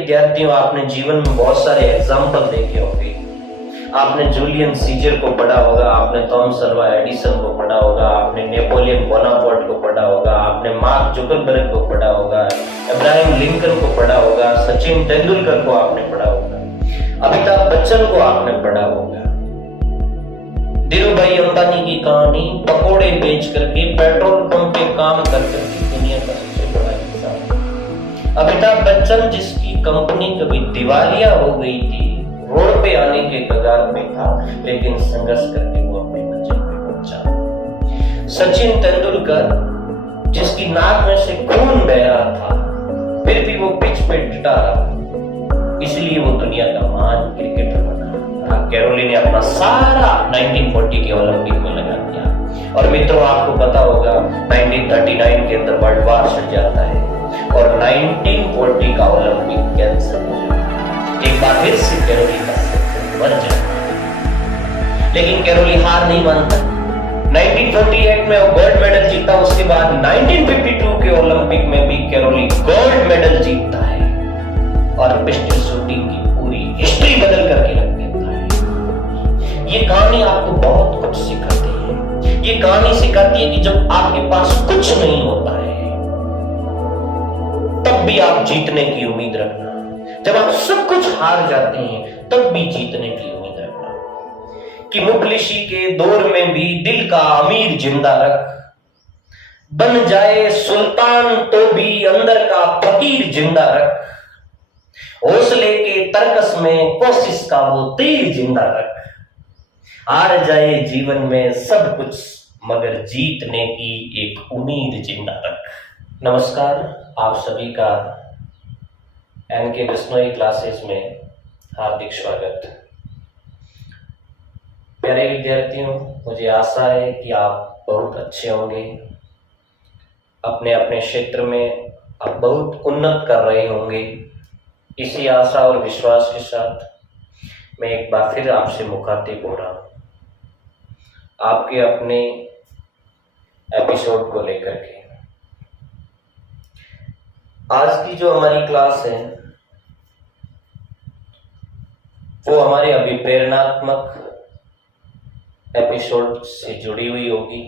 विद्यार्थियों, आपने जीवन में बहुत सारे एग्जाम्पल देखे होंगे। आपने जूलियन सीजर को पढ़ा होगा, आपने थॉमस अल्वा एडिसन को पढ़ा होगा, आपने नेपोलियन बोनापार्ट को पढ़ा होगा, आपने मार्क जुकरबर्ग को पढ़ा होगा, अब्राहम लिंकन को पढ़ा होगा, सचिन तेंदुलकर को आपने पढ़ा होगा, अमिताभ बच्चन को आपने पढ़ा होगा। धीरूभाई अंबानी की कहानी, पकोड़े बेच करके पेट्रोल पंप पे काम कर करके दुनिया का सबसे बड़ा इंसान। अमिताभ बच्चन जिसकी कंपनी कभी दिवालिया हो गई थी, रोड पे आने के कगार में था, लेकिन संघर्ष करके वो अपने मंजिल पे पहुंचा। सचिन तेंदुलकर जिसकी नाक में से खून बह रहा था, फिर भी वो पिच पे डटा रहा, इसलिए वो दुनिया का महान क्रिकेटर बना। कैरोली ने अपना सारा 1940 के ओलंपिक में लगा दिया। और मित्रों, आपको पता होगा 1939 के अंदर वर्ल्ड वार छिड़ जाता है और 1940 का ओलंपिक कैंसिल हो जाता है। एक बार फिर से कैरोली का बन जाता है, लेकिन कैरोली हार नहीं मानता। 1948 में वो गोल्ड मेडल जीता। उसके बाद 1952 के ओलंपिक में भी कैरोली गोल्ड मेडल जीतता है और पिस्टल शूटिंग की पूरी हिस्ट्री बदल करके रख देता है। ये कहानी आपको बहुत कुछ सिखाती है। ये कहानी सिखाती है कि जब आपके पास कुछ नहीं होता है, तब भी आप जीतने की उम्मीद रखना। जब आप सब कुछ हार जाते हैं, तब भी जीतने की उम्मीद रखना। कि मुफलिसी के दौर में भी दिल का अमीर जिंदा रख, बन जाए सुल्तान तो भी अंदर का फकीर जिंदा रख, हौसले के तरकस में कोशिश का वो तीर जिंदा रख, हार जाए जीवन में सब कुछ मगर जीतने की एक उम्मीद जिंदा रख। नमस्कार, आप सभी का एनके बिश्नोई क्लासेस में हार्दिक स्वागत। प्यारे विद्यार्थियों, मुझे आशा है कि आप बहुत अच्छे होंगे, अपने अपने क्षेत्र में आप बहुत उन्नत कर रहे होंगे। इसी आशा और विश्वास के साथ मैं एक बार फिर आपसे मुखातिब हो रहा हूँ, आपके अपने एपिसोड को लेकर के। आज की जो हमारी क्लास है वो हमारे अभिप्रेरणात्मक एपिसोड से जुड़ी हुई होगी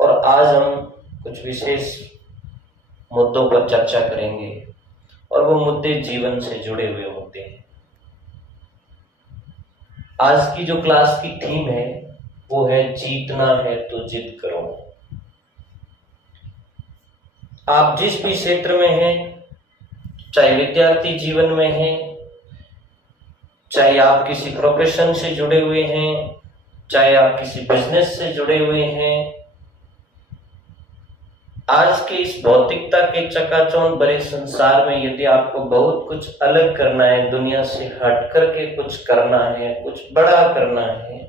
और आज हम कुछ विशेष मुद्दों पर चर्चा करेंगे और वो मुद्दे जीवन से जुड़े हुए होते हैं। आज की जो क्लास की थीम है वो है जीतना है तो जिद करो। आप जिस भी क्षेत्र में हैं, चाहे विद्यार्थी जीवन में हैं, चाहे आप किसी प्रोफेशन से जुड़े हुए हैं, चाहे आप किसी बिजनेस से जुड़े हुए हैं, आज के इस भौतिकता के चकाचौंध भरे संसार में यदि आपको बहुत कुछ अलग करना है, दुनिया से हट करके कुछ करना है, कुछ बड़ा करना है,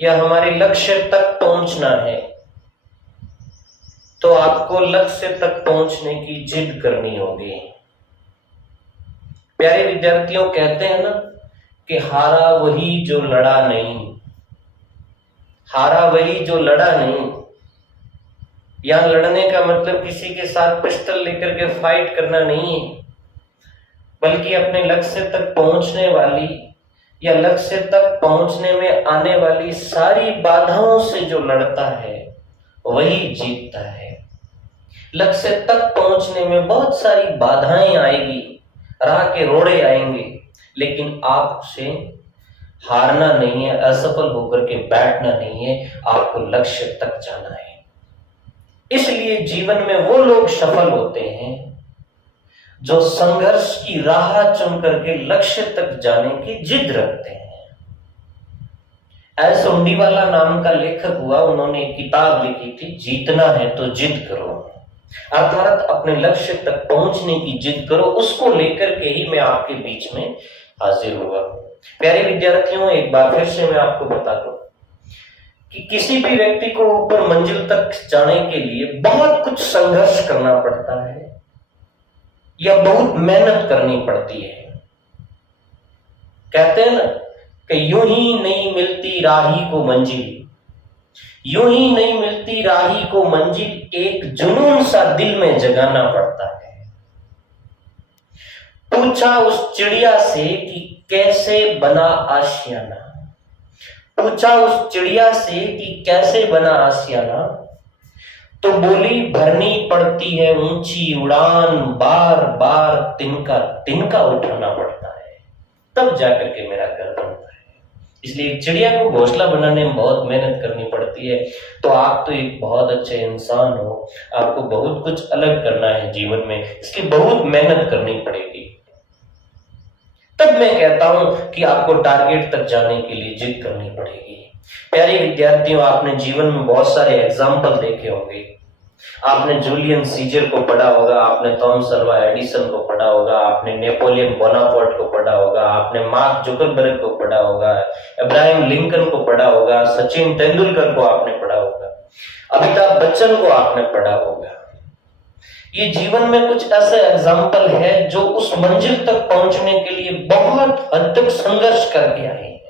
या हमारे लक्ष्य तक पहुंचना है, तो आपको लक्ष्य तक पहुंचने की जिद करनी होगी। प्यारे विद्यार्थियों, कहते हैं ना कि हारा वही जो लड़ा नहीं, हारा वही जो लड़ा नहीं। यहां लड़ने का मतलब किसी के साथ पिस्टल लेकर के फाइट करना नहीं है, बल्कि अपने लक्ष्य तक पहुंचने वाली या लक्ष्य तक पहुंचने में आने वाली सारी बाधाओं से जो लड़ता है वही जीतता है। लक्ष्य तक पहुंचने में बहुत सारी बाधाएं आएगी, राह के रोड़े आएंगे, लेकिन आपसे हारना नहीं है, असफल होकर के बैठना नहीं है, आपको लक्ष्य तक जाना है। इसलिए जीवन में वो लोग सफल होते हैं जो संघर्ष की राह चुन करके लक्ष्य तक जाने की जिद रखते हैं। एस उंडीवाला नाम का लेखक हुआ, उन्होंने एक किताब लिखी थी, जीतना है तो जिद करो, अर्थात अपने लक्ष्य तक पहुंचने की जिद करो। उसको लेकर के ही मैं आपके बीच में हाजिर हुआ। प्यारे विद्यार्थियों, एक बार फिर से मैं आपको बता दूं कि किसी भी व्यक्ति को ऊपर मंजिल तक जाने के लिए बहुत कुछ संघर्ष करना पड़ता है या बहुत मेहनत करनी पड़ती है। कहते हैं ना कि यूं ही नहीं मिलती राही को मंजिल, यूं ही नहीं मिलती राही को मंजिल, एक जुनून सा दिल में जगाना पड़ता है। पूछा उस चिड़िया से कि कैसे बना आशियाना, पूछा उस चिड़िया से कि कैसे बना आशियाना, तो बोली भरनी पड़ती है ऊंची उड़ान, बार बार तिनका तिनका उठाना पड़ता है, तब जाकर के मेरा घर बनता है। इसलिए एक चिड़िया को घोंसला बनाने में बहुत मेहनत करनी पड़ती है। तो आप तो एक बहुत अच्छे इंसान हो, आपको बहुत कुछ अलग करना है जीवन में, इसकी बहुत मेहनत करनी पड़ेगी। तब मैं कहता हूं कि आपको टारगेट तक जाने के लिए जिद करनी पड़ेगी। प्यारे विद्यार्थियों, आपने जीवन में बहुत सारे एग्जाम्पल देखे होंगे। आपने जूलियन सीजर को पढ़ा होगा, आपने थॉमस अल्वा एडिसन को पढ़ा होगा, आपने नेपोलियन बोनापार्ट को पढ़ा होगा, आपने मार्क जुकरबर्ग को पढ़ा होगा, अब्राहम लिंकन को पढ़ा होगा, सचिन तेंदुलकर को आपने पढ़ा होगा, अमिताभ बच्चन को आपने पढ़ा होगा। ये जीवन में कुछ ऐसे एग्जाम्पल है जो उस मंजिल तक पहुंचने के लिए बहुत हद तक संघर्ष करके आए हैं।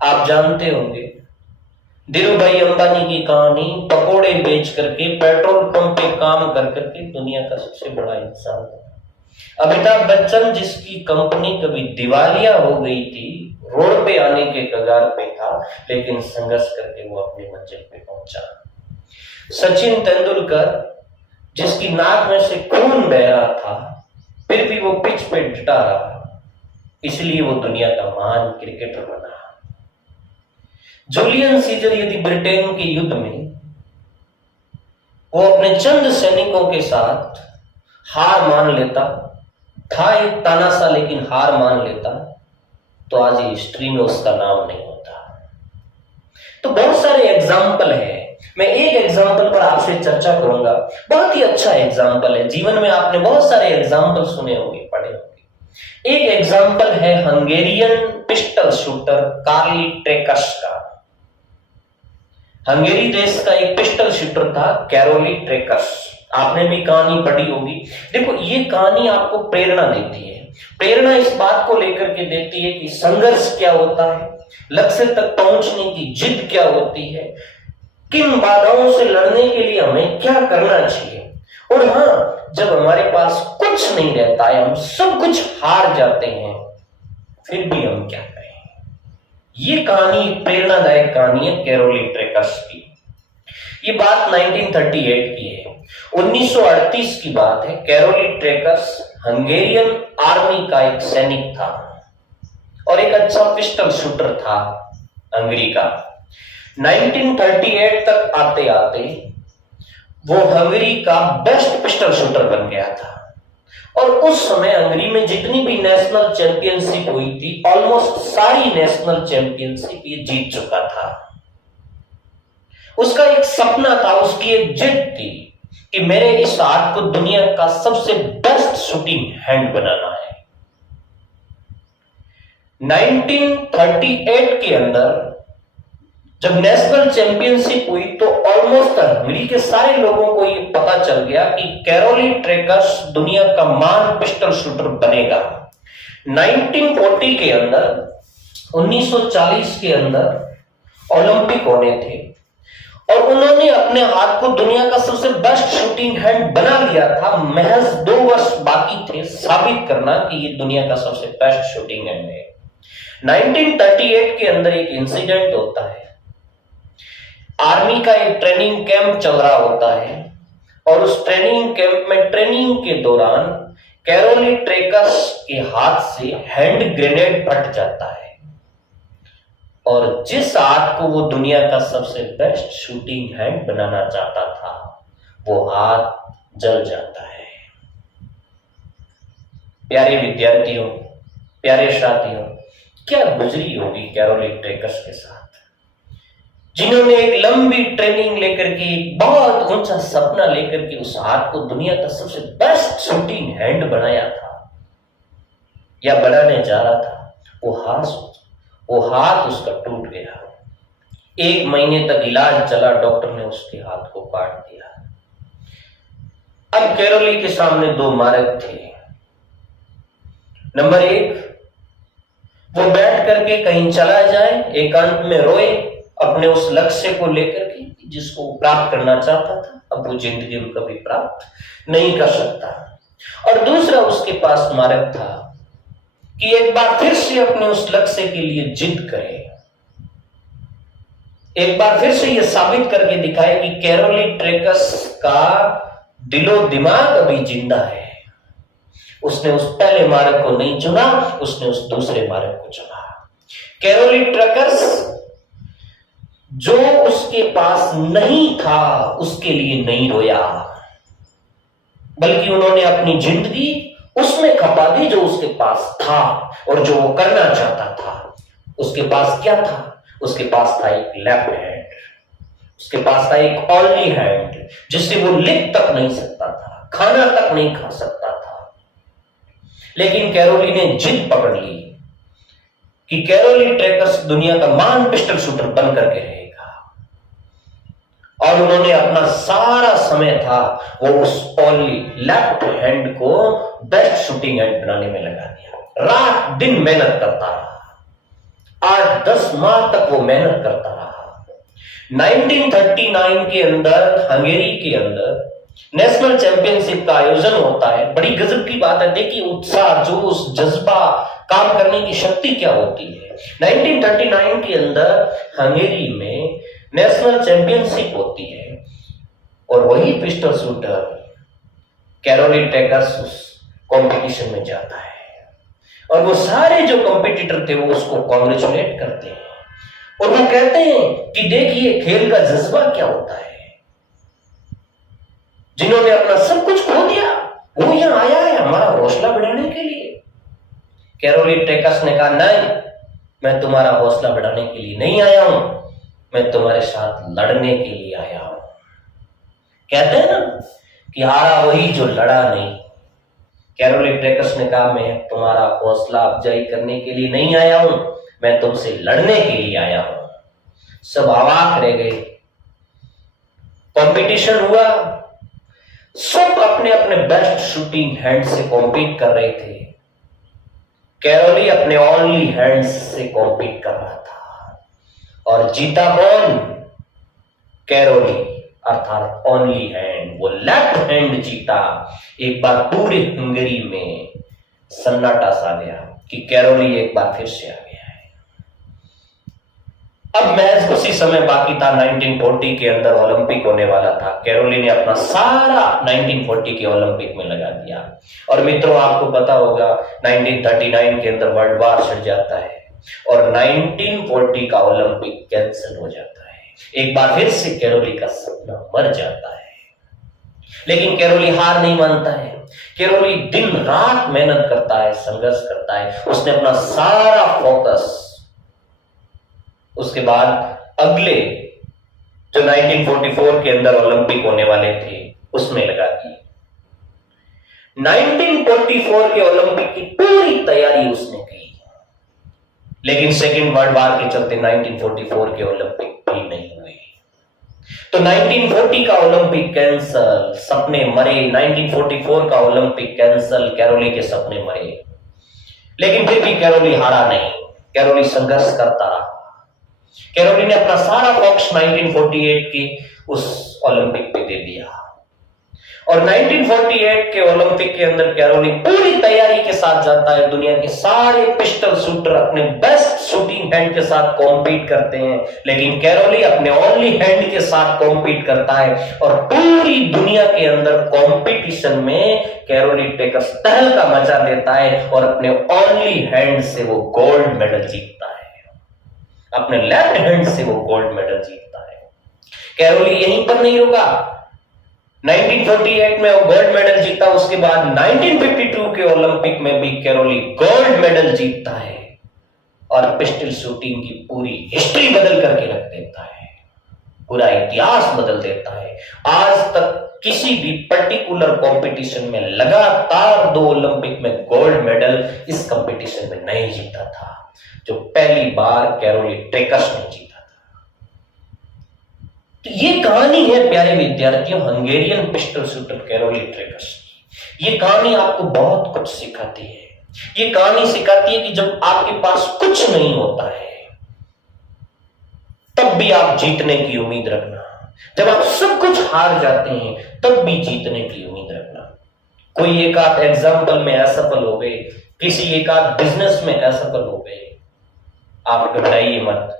आप जानते होंगे धीरू भाई अंबानी की कहानी, पकोड़े बेच करके पेट्रोल पंप पे काम कर करके दुनिया का सबसे बड़ा इंसान है। अमिताभ बच्चन जिसकी कंपनी कभी दिवालिया हो गई थी, रोड पे आने के कगार पे था, लेकिन संघर्ष करके वो अपनी मंजिल पे पहुंचा। सचिन तेंदुलकर जिसकी नाक में से खून बह रहा था, फिर भी वो पिच पे डटा रहा, इसलिए वो दुनिया का महान क्रिकेटर बना। जूलियन सीजर यदि ब्रिटेन के युद्ध में वो अपने चंद सैनिकों के साथ हार मान लेता, था एक तानाशाह लेकिन हार मान लेता, तो आज हिस्ट्री में उसका नाम नहीं होता। तो बहुत सारे एग्जाम्पल है, मैं एक एग्जाम्पल पर आपसे चर्चा करूंगा। बहुत ही अच्छा एग्जाम्पल है, जीवन में आपने बहुत सारे एग्जाम्पल सुने होंगे, पढ़े होंगे। एक एग्जाम्पल है Hungarian pistol shooter Karl Takacs का। हंगेरी देश का एक पिस्टल शूटर था कैरोली ट्रेकर्स, आपने भी कहानी पढ़ी होगी। देखो, ये कहानी आपको प्रेरणा देती है। प्रेरणा इस बात को लेकर के देती है कि संघर्ष क्या होता है, लक्ष्य तक पहुंचने की जिद क्या होती है, किन बाधाओं से लड़ने के लिए हमें क्या करना चाहिए। और हाँ, जब हमारे पास कुछ नहीं रहता है, हम सब कुछ हार जाते हैं, फिर भी हम क्या करें। ये कहानी प्रेरणादायक कहानी है कैरोली ट्रेकर्स की। ये बात 1938 की है, 1938 की बात है। कैरोली ट्रेकर्स हंगेरियन आर्मी का एक सैनिक था और एक अच्छा पिस्टल शूटर था हंगरी का। 1938 तक आते आते वो हंगरी का बेस्ट पिस्टल शूटर बन गया था। और उस समय हंगरी में जितनी भी नेशनल चैंपियनशिप हुई थी, ऑलमोस्ट सारी नेशनल चैंपियनशिप ये जीत चुका था। उसका एक सपना था, उसकी एक जिद थी कि मेरे इस हाथ को दुनिया का सबसे बेस्ट शूटिंग हैंड बनाना है। 1938 के अंदर जब नेशनल चैंपियनशिप हुई तो ऑलमोस्ट हंगरी के सारे लोगों को ये पता चल गया कि कैरोली ट्रेकर्स दुनिया का महान पिस्टल शूटर बनेगा। 1940 के अंदर, 1940 के अंदर ओलंपिक होने थे और उन्होंने अपने हाथ को दुनिया का सबसे बेस्ट शूटिंग हैंड बना लिया था। महज 2 वर्ष बाकी थे साबित करना कि ये दुनिया का सबसे बेस्ट शूटिंग हैंड है। 1938 के अंदर एक इंसिडेंट होता है। आर्मी का एक ट्रेनिंग कैंप चल रहा होता है और उस ट्रेनिंग कैंप में ट्रेनिंग के दौरान कैरोली ट्रेकर्स के हाथ से हैंड ग्रेनेड फट जाता है और जिस हाथ को वो दुनिया का सबसे बेस्ट शूटिंग हैंड बनाना चाहता था, वो हाथ जल जाता है। प्यारे विद्यार्थियों, प्यारे साथियों, क्या गुजरी होगी कैरोली ट्रेकर्स के साथ, जिन्होंने एक लंबी ट्रेनिंग लेकर के, एक बहुत ऊंचा सपना लेकर के उस हाथ को दुनिया का सबसे बेस्ट शूटिंग हैंड बनाया था या बनाने जा रहा था। वो हाथ उसका टूट गया। 1 महीने तक इलाज चला, डॉक्टर ने उसके हाथ को काट दिया। अब कैरोली के सामने 2 मार्ग थे। नंबर 1, वो बैठ करके कहीं चला जाए, एकांत में रोए अपने उस लक्ष्य को लेकर के जिसको प्राप्त करना चाहता था। अब वो जिंदगी में कभी प्राप्त नहीं कर सकता। और दूसरा उसके पास मार्ग था कि एक बार फिर से अपने उस लक्ष्य के लिए जिद करे, एक बार फिर से यह साबित करके दिखाए कि कैरोली ट्रेकस का दिलो दिमाग अभी जिंदा है। उसने उस पहले मार्ग को नहीं चुना, उसने उस दूसरे मार्ग को चुना। कैरोली ट्रेकस जो उसके पास नहीं था उसके लिए नहीं रोया, बल्कि उन्होंने अपनी जिंदगी उसमें खपा दी जो उसके पास था और जो वो करना चाहता था। उसके पास क्या था? उसके पास था एक लेफ्ट हैंड, उसके पास था एक ओनली हैंड जिससे वो लिख तक नहीं सकता था, खाना तक नहीं खा सकता था। लेकिन कैरोली ने जिद पकड़ ली कि कैरोली ट्रेकस दुनिया का महान पिस्टल शूटर बन करके रहेगा, और उन्होंने अपना सारा समय था वो उस ओनली लेफ्ट हैंड को बेस्ट शूटिंग हैंड बनाने में लगा दिया। रात दिन मेहनत करता रहा, 8-10 माह तक वो मेहनत करता रहा। 1939 के अंदर हंगेरी के अंदर नेशनल चैंपियनशिप का आयोजन होता है। बड़ी गजब की बात है, देखिए उत्साह, जोश, जज्बा, काम करने की शक्ति क्या होती है। 1939 के अंदर हंगेरी में नेशनल चैंपियनशिप होती है और वही पिस्टल शूटर कैरोली ट्रेकस उस कंपटीशन में जाता है और वो सारे जो कंपटीटर थे वो उसको कांग्रेचुलेट करते हैं और वो कहते हैं कि देखिए खेल का जज्बा क्या होता है। जिन्होंने अपना सब कुछ खो दिया वो यहां आया है हमारा हौसला बढ़ाने के लिए। कैरोली ट्रेकस ने कहा, नहीं, मैं तुम्हारा हौसला बढ़ाने के लिए नहीं आया हूं, मैं तुम्हारे साथ लड़ने के लिए आया हूं। कहते हैं ना कि हारा वही जो लड़ा नहीं। कैरोली ट्रेकस ने कहा, मैं तुम्हारा हौसला अफजाई करने के लिए नहीं आया हूं, मैं तुमसे लड़ने के लिए आया हूं। सब अवाक रह गए। कंपटीशन हुआ, सब अपने अपने बेस्ट शूटिंग हैंड से कॉम्पीट कर रहे थे। कैरोली अपने ओनली हैंड से कॉम्पीट कर रहा था और जीता कौन? कैरोली, अर्थात ओनली हैंड, वो लेफ्ट हैंड जीता। एक बार पूरे हंगरी में सन्नाटा सा गया कि कैरोली एक बार फिर से आ गया है। अब मैच उसी समय बाकी था, 1940 के अंदर ओलंपिक होने वाला था। कैरोली ने अपना सारा 1940 के ओलंपिक में लगा दिया और मित्रों आपको पता होगा 1939 के अंदर वर्ल्ड वॉर छिड़ जाता है और 1940 का ओलंपिक कैंसिल हो जाता है। एक बार फिर से कैरोली का सपना मर जाता है। लेकिन कैरोली हार नहीं मानता है। कैरोली दिन रात मेहनत करता है, संघर्ष करता है। उसने अपना सारा फोकस उसके बाद अगले जो 1944 के अंदर ओलंपिक होने वाले थे उसमें लगा दी। 1944 के ओलंपिक की पूरी तैयारी उसने की, लेकिन सेकेंड वर्ल्ड वॉर के चलते 1944 के ओलंपिक भी नहीं हुए। तो 1940 का ओलंपिक कैंसल, सपने मरे। 1944 का ओलंपिक कैंसल, कैरोली के सपने मरे। लेकिन फिर भी कैरोली हारा नहीं, कैरोली संघर्ष करता रहा। कैरोली ने अपना सारा फोकस 1948 की उस ओलंपिक पे दे दिया और 1948 के ओलंपिक के अंदर कैरोली पूरी तैयारी के साथ जाता है। दुनिया के सारे पिस्टल शूटर अपने बेस्ट शूटिंग हैंड के साथ कॉम्पीट करते हैं, लेकिन कैरोली अपने ओनली हैंड के साथ कॉम्पीट करता है और पूरी दुनिया के अंदर कॉम्पिटिशन में कैरोली ट्रेकस तहलका मचा देता है और अपने ओनली हैंड से वो गोल्ड मेडल जीतता है। अपने लेफ्ट हैंड से वो गोल्ड मेडल जीतता है। कैरोली यहीं पर नहीं रुका, 1948 में वो गोल्ड मेडल जीता। उसके बाद 1952 के ओलंपिक में भी कैरोली गोल्ड मेडल जीतता है और पिस्टल शूटिंग की पूरी हिस्ट्री बदल करके रख देता है, पूरा इतिहास बदल देता है। आज तक किसी भी पर्टिकुलर कंपटीशन में लगातार 2 ओलंपिक में गोल्ड मेडल इस कंपटीशन में नहीं जीता था, जो पहली बार कैरोली ट्रेकस ने जीता था। तो ये कहानी है प्यारे विद्यार्थियों, हंगेरियन पिस्टल शूटर कैरोली ट्रेकस। ये कहानी आपको बहुत कुछ सिखाती है। ये कहानी सिखाती है कि जब आपके पास कुछ नहीं होता है तब भी आप जीतने की उम्मीद रखना। जब आप सब कुछ हार जाते हैं तब भी जीतने की उम्मीद रखना। कोई एक आध एग्जाम्पल में असफल हो गए, किसी एक आध बिजनेस में असफल हो गए, आप घबराइए मत,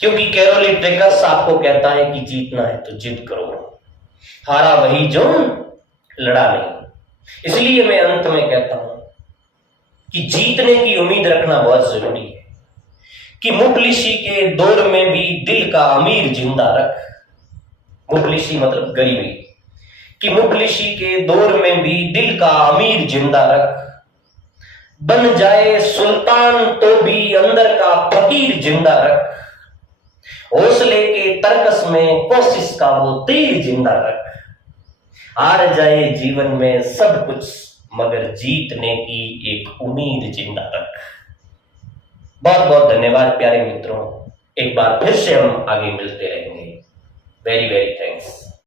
क्योंकि कैरोली ट्रेकर्स आपको कहता है कि जीतना है तो जिद करो, हारा वही जो लड़ा नहीं। इसलिए मैं अंत में कहता हूं कि जीतने की उम्मीद रखना बहुत जरूरी है, कि मुफलिसी के दौर में भी दिल का अमीर जिंदा रख, मुफलिसी मतलब गरीबी, कि मुफलिसी के दौर में भी दिल का अमीर जिंदा रख, बन जाए सुल्तान तो भी अंदर का फकीर जिंदा रख, हौसले के तरकस में कोशिश का वो तीर जिंदा रख, हार जाए जीवन में सब कुछ मगर जीतने की एक उम्मीद जिंदा रख। बहुत बहुत धन्यवाद प्यारे मित्रों, एक बार फिर से हम आगे मिलते रहेंगे। Very very thanks.